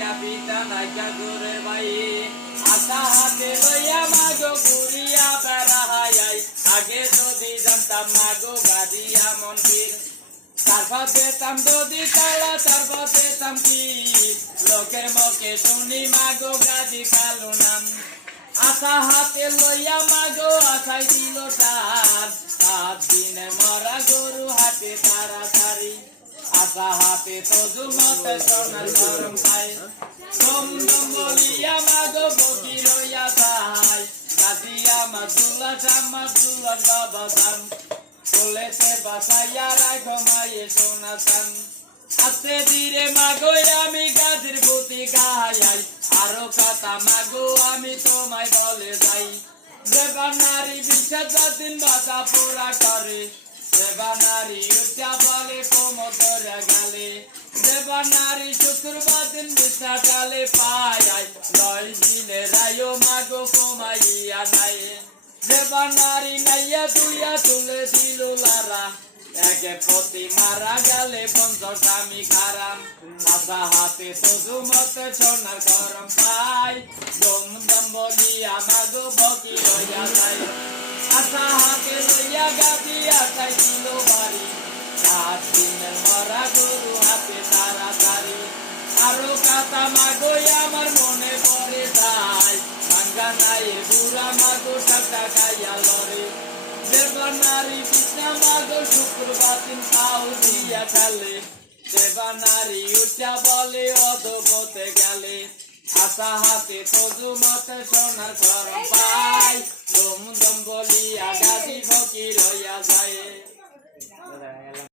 নাইকা পিতা নাইকা ঘুরের ভাই আশা হাতে লইয়া মাগো ঘুরিয়া বেড়াই আগে যদি জানতাম মাগো গাদিয়া মন্দির তারপর পেতাম যদি তালা তারপর পেতাম কি লোকের মুখে শুনি মাগো গাদি কালু নাম আশা হাতে লইয়া মাগো আশাই দিল তার 7 দিনে মরা গরু হাতে তাড়াতাড়ি আশা হাতে তো জুমতে সোনার গরম খায় দম দম বলিয়া মাগো বকি রইয়া যায় গাদিয়া মাদুলা জামাদুলা বাবা দাম বলেছে বাসাইয়া রাখো মায়ে সোনা চান আস্তে ধীরে মাগো আমি গাছের বুতি গাহাই আরো কথা মাগো আমি তোমায় বলে যাই দেবা নারী বিশ্বাস দিন বাধা পোড়া করে দেবা নারী উঠা বলে কোমর ধরে গেলে দেবা নারী শুক্রবার দিন বিশ্বাস গালে পায় 9 দিনে রায়ো মাগো কমাইয়া নাই দেবা নারী নাইয়া তুইয়া তুলে দিল লারা একে পতি মারা গেলে 50 আমি খারাম আশা হাতে তো জুমতে সোনার গরম পাই দম দম বলিয়া মাগো বকি রইয়া যায় আশা হাতে লইয়া গাদিয়া তাই দিল বাড়ি 7 দিনের মরা গরু হাতে তাড়াতাড়ি আরো কাতা মাগো আমার মনে পড়ে যায় ভাঙ্গা নাই বুড়া মাগো টাকা গাইয়া লড়ে দেবা নারী বিছনা মাগো শুক্রবার দিন পাও দিয়া খেলে দেবা নারী উঠা বলে অধপথে গেলে আশা হাতে তজু মতে সোনার গরম পাই দম দম বলিয়া গাদি ফকির হইয়া যায়।